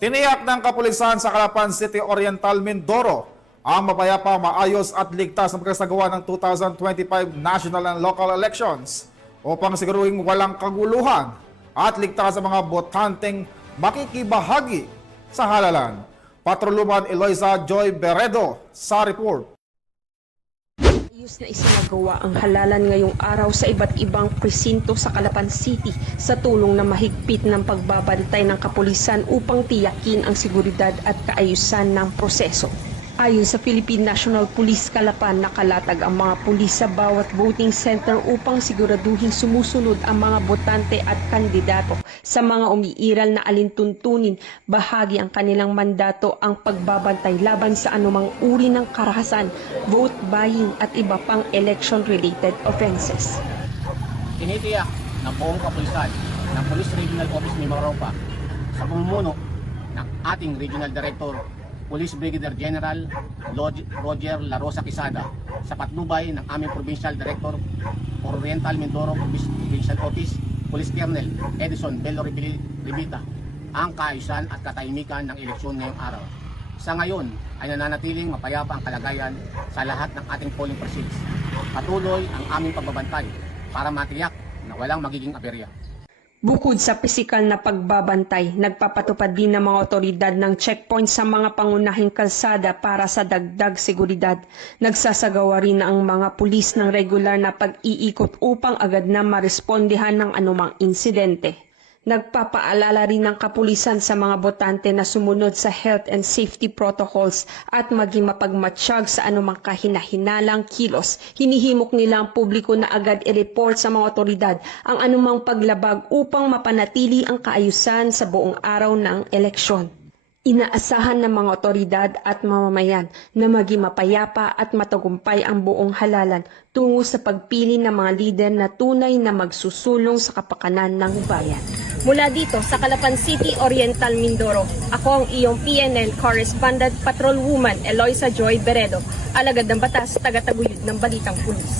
Tiniyak ng kapulisan sa Calapan City Oriental, Mindoro ang mapayapa, maayos at ligtas na pagkasagawa ng 2025 national and local elections upang siguruhing walang kaguluhan at ligtas sa mga botanteng makikibahagi sa halalan. Patroluman Eloisa Joy Beredo sa report. Ayos na isinagawa ang halalan ngayong araw sa iba't ibang presinto sa Calapan City sa tulong na mahigpit ng pagbabantay ng kapulisan upang tiyakin ang seguridad at kaayusan ng proseso. Ayon sa Philippine National Police Calapan, nakalatag ang mga pulis sa bawat voting center upang siguraduhin sumusunod ang mga botante at kandidato sa mga umiiral na alintuntunin. Bahagi ang kanilang mandato ang pagbabantay laban sa anumang uri ng karahasan, vote buying at iba pang election-related offenses. Tinitiyak ng buong kapulisan ng Police Regional Office Mimaropa sa pamumuno ng ating Regional Director Police Brigadier General Roger La Rosa Quezada sa patnubay ng aming Provincial Director Oriental Mindoro Provincial Office Police Colonel Edison Bello Ribita ang kaayusan at katahimikan ng eleksyon ngayong araw. Sa ngayon ay nananatiling mapayapa ang kalagayan sa lahat ng ating polling precincts. Patuloy ang aming pagbabantay para matiyak na walang magiging aberya. Bukod sa pisikal na pagbabantay, nagpapatupad din ng mga otoridad ng checkpoint sa mga pangunahing kalsada para sa dagdag seguridad. Nagsasagawa rin ang mga pulis ng regular na pag-iikot upang agad na marespondihan ng anumang insidente. Nagpapaalala rin ng kapulisan sa mga botante na sumunod sa health and safety protocols at maging mapagmatsyag sa anumang kahinahinalang kilos. Hinihimok nila ang publiko na agad i-report sa mga otoridad ang anumang paglabag upang mapanatili ang kaayusan sa buong araw ng eleksyon. Inaasahan ng mga otoridad at mamamayan na maging mapayapa at matagumpay ang buong halalan tungo sa pagpili ng mga lider na tunay na magsusulong sa kapakanan ng bayan. Mula dito sa Calapan City, Oriental, Mindoro, ako ang iyong PNN Correspondent Patrolwoman Eloisa Joy Beredo, alagad ng batas, tagataguyod ng Balitang Pulis.